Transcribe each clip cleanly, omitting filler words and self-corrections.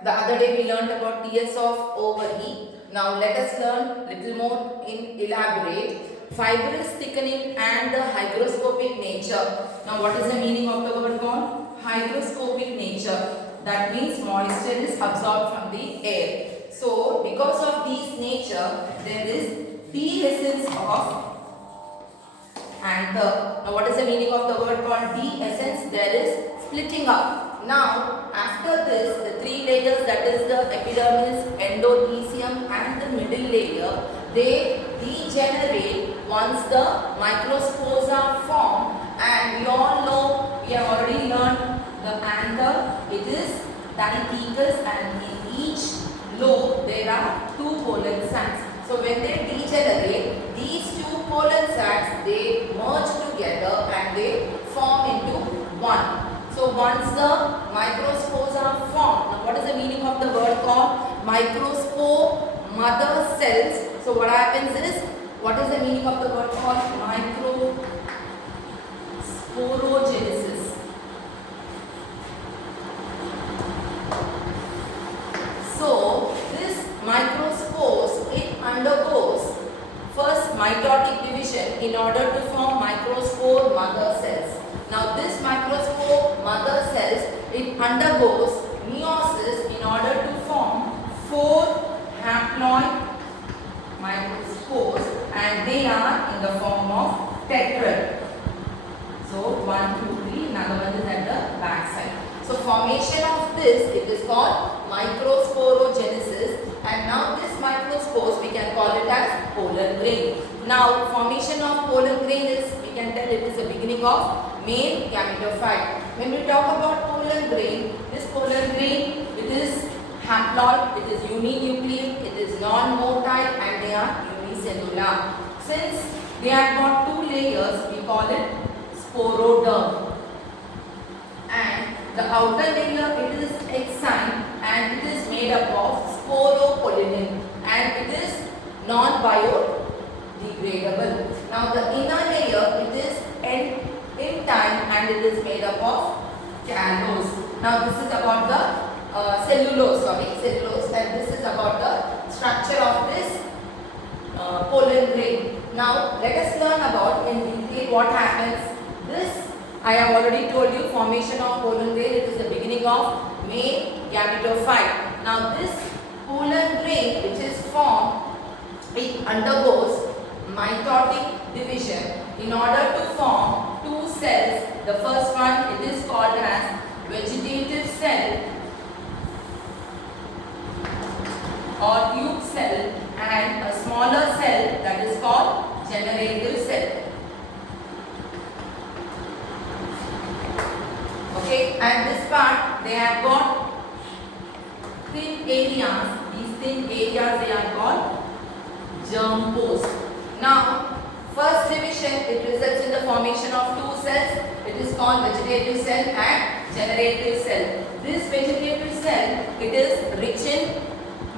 The other day we learned about TS of ovary. Now let us learn little more in elaborate. Fibrous thickening and the hygroscopic nature. Now what is the meaning of the word called? Hygroscopic nature. That means moisture is absorbed from the air. So because of these nature, there is dehiscence of anther. Now what is the meaning of the word called dehiscence? There is splitting up. Now after this, the three layers, that is the epidermis, endothelium and the middle layer, they degenerate once the microspores are formed. And we all know, we have already learned the anther, it is tiny and in each lobe there are two pollen sacs. So when they degenerate, these two pollen sacs, they merge together and they form into one. So once the microspores are formed, now what is the meaning of the word called microspore mother cells? So what happens is, what is the meaning of the word called microsporogenesis? So this microspores, it undergoes first mitotic division in order to form microspore mother cells. Now this microspore mother cells, it undergoes meiosis in order to form 4 haploid microspores, and they are in the form of tetrad. So 1, 2, 3, another one is at the back side. So formation of this, it is called microsporogenesis, and now this microspores we can call it as pollen grain. Now formation of pollen grain is, we can tell it is the beginning of male gametophyte. When we talk about pollen grain, this pollen grain, it is haploid, it is uninucleate, it is non-motile and they are unicellular. Since they have got 2 layers, we call it sporoderm. And the outer layer, it is exine and it is made up of sporopollenin and it is non-biodegradable. Now the inner layer, it is intine and it is made up of callose. Now this is about the cellulose, and this is about the structure of this pollen grain. Now let us learn about in detail what happens. This I have already told you, formation of pollen grain, it is the beginning of male gametophyte. Now this pollen grain which is formed, it undergoes mitotic division in order to form 2 cells. The first one, it is called as vegetative cell or tube cell, and a smaller cell that is called generative cell. Okay, and this part they have got thin areas. These thin areas they are called germ post. Now, first division, it results in the formation of 2 cells. It is called vegetative cell and generative cell. This vegetative cell, it is rich in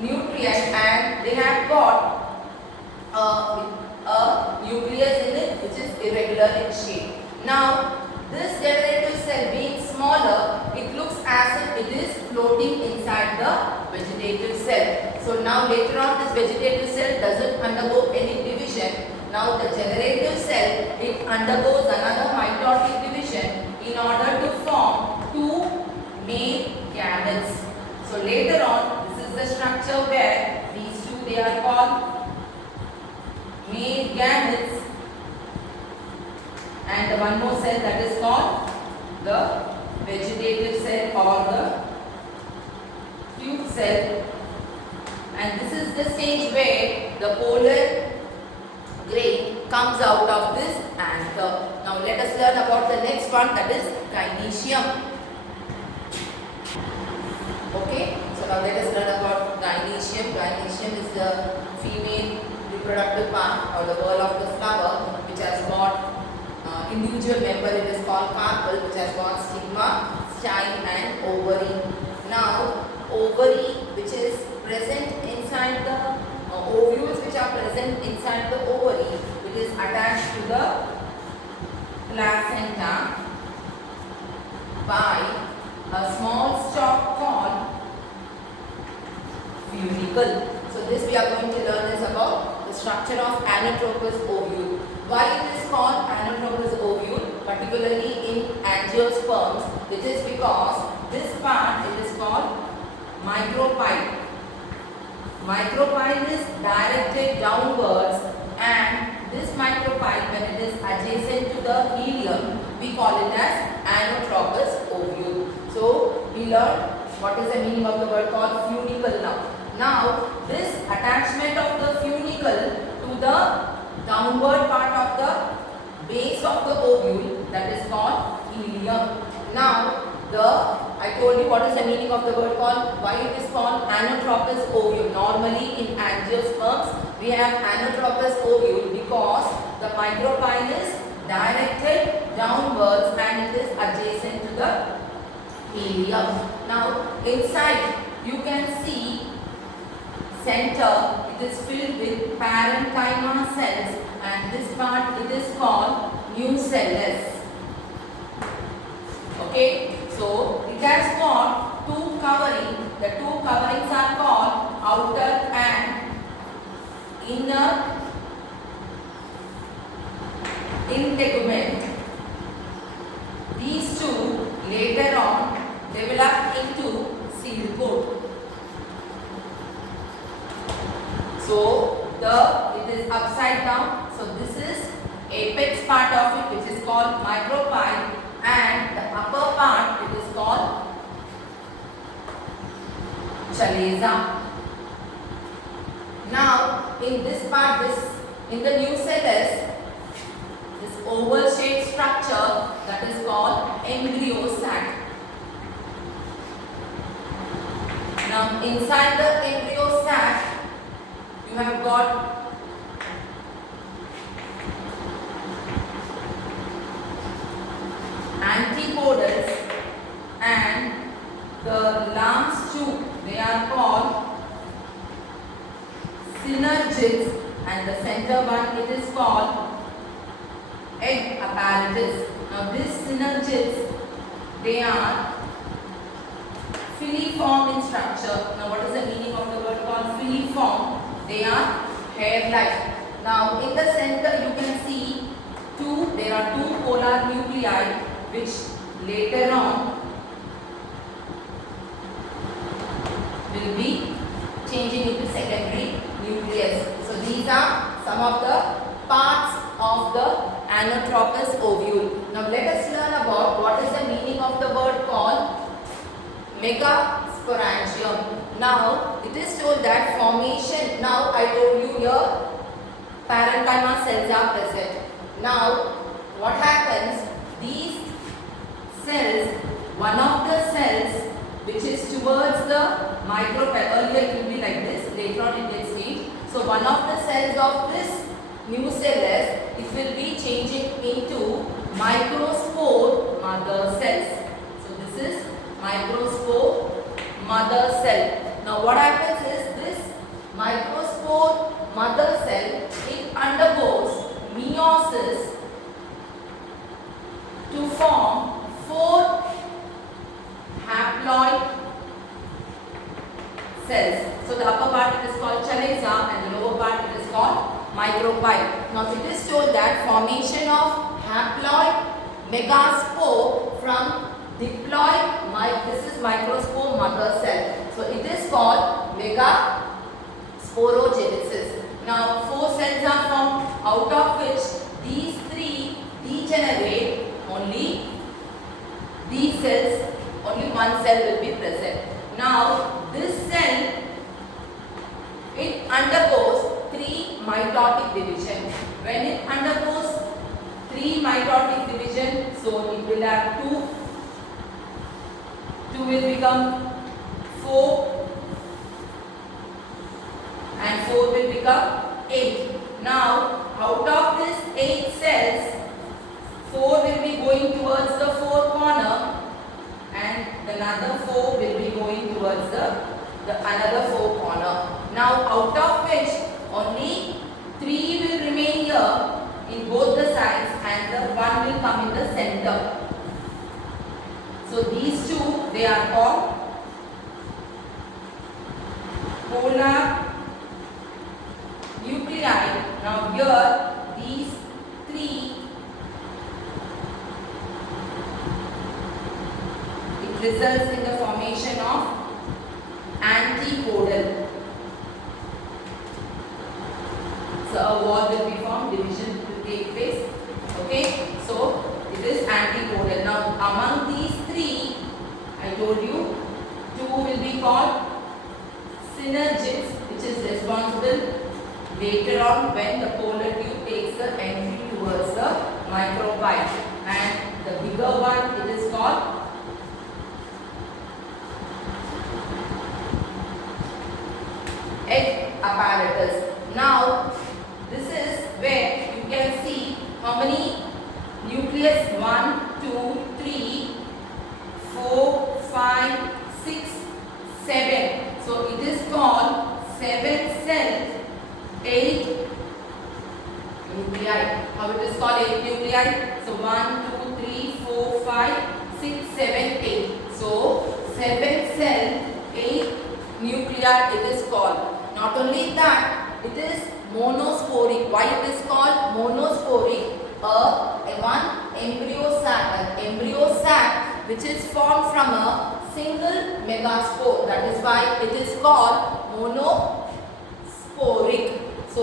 nutrients and they have got a nucleus in it which is irregular in shape. Now, this generative cell being smaller, it looks as if it is floating inside the vegetative cell. So now later on this vegetative cell doesn't undergo any division. Now the generative cell, it undergoes another mitotic division in order to form 2 male gametes. So later on, this is the structure where these 2, they are called male gametes. And the one more cell that is called the vegetative cell or the tube cell. And this is the stage where the pollen grain comes out of this anther. Now let us learn about the next one, that is gynoecium. Okay, so now let us learn about gynoecium. Gynoecium is the female reproductive part or the whorl of the flower which has got individual member, it is called carpel, which has got stigma, style and ovary. Now ovary which is present inside the ovules which are present inside the ovary, it is attached to the placenta by a small stalk called funicle. So this we are going to learn is about the structure of anatropous ovule. Why it is called anatropous ovule, particularly in angiosperms? It is because this part it is called micropyle. Micropyle is directed downwards, and this micropyle, when it is adjacent to the ileum, we call it as anatropous ovule. So we learned what is the meaning of the word called funicle now. Now this attachment of the funicle to the downward part of the base of the ovule, that is called ileum. Now I told you what is the meaning of the word called, why it is called anatropous ovule. Normally in angiosperms we have anatropous ovule because the micropyle is directed downwards and it is adjacent to the ileum. Now inside you can see center, it is filled with parenchyma cells, and this part it is called nucellus. Okay, so it has got two covering. The two coverings are called outer and inner integument. These two later on develop into seal coat. So it is upside down. So this is apex part of it, which is called micropyle, and the upper part it is called chalaza. Now in this part, in the nucellus, this oval shaped structure that is called embryo sac. Now inside the embryo sac you have got antipodals, and the last two, they are called synergids, and the center one it is called egg apparatus. Now these synergids, they are filiform in structure. Now what is the meaning of the word called filiform? They are hair-like. Now in the center you can see there are two polar nuclei, which later on will be changing into secondary nucleus. So these are some of the parts of the anatropous ovule. Now let us learn about what is the meaning of the word called megasporangium. Now it is told that formation, now I told you here parenchyma cells are present. Now what happens, these cells, one of the cells which is towards the micropyle, earlier it will be like this, later on it gets changed. So one of the cells of this nucellus, it will be changing into microspore mother cells. So this is microspore mother cell. Now what happens is, this microspore mother cell, it undergoes meiosis to form 4 haploid cells. So the upper part it is called chalaza and the lower part it is called micropyle. Now it is told that formation of haploid megaspore from diploid, this is microspore mother cell. So it is called megasporogenesis. Now 4 cells are formed, out of which these 3 degenerate. Only these cells, only one cell will be present. Now this cell, it undergoes 3 mitotic division. When it undergoes 3 mitotic division, so it will have 2 will become 4 and 4 will become 8. Now out of this 8 cells, 4 will be going towards the 4 corner and another 4 will be going towards the another 4 corner. Now out of which only 3 will remain here in both the sides and the 1 will come in the center. So these two, they are called polar nuclei. Now here these three, it results in the formation of antipodal. So a wall will be formed, division will take place. Okay, so it is antipodal. Now among these three, I told you, two will be called synergids, which is responsible later on when the polar tube takes the entry towards the micropipe, and the bigger one, it is called egg apparatus. Now this is where you can see how many nucleus: 1, 2, 3, 4, 5, 6, 7. So it is called 7 cell, 8 nuclei. How it is called 8 nuclei? So 1, 2, 3, 4, 5, 6, 7, 8. So 7 cell, 8 nuclei it is called. Not only that, it is monosporic. Why it is called monosporic? One embryo sac which is formed from a single megaspore. That is why it is called monosporic. So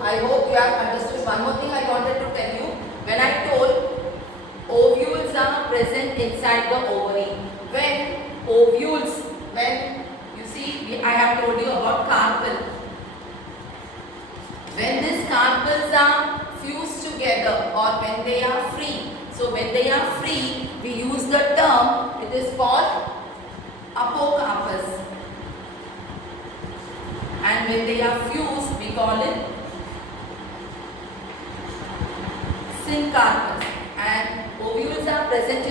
I hope you have understood. One more thing I wanted to tell you. When I told ovules are present inside the ovary. When you see, I have told you about carpel. When these carpels are fused together or when they are free. So when they are free, we use the term, it is called apocarpus. And when they are fused, we call it syncarpus. And ovules are present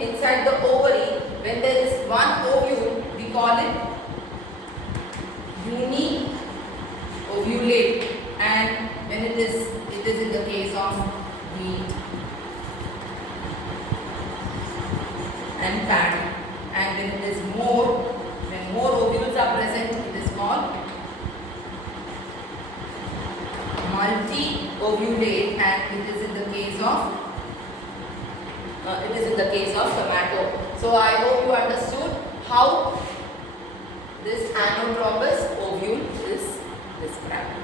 inside the ovary. When there is one ovule, we call it uniovulate. And when it is in the case of wheat and paddy. And when it is when more ovules are present, it is called multi-ovulate, and it is in the case of tomato. So I hope you understood how this anotropous ovule is described.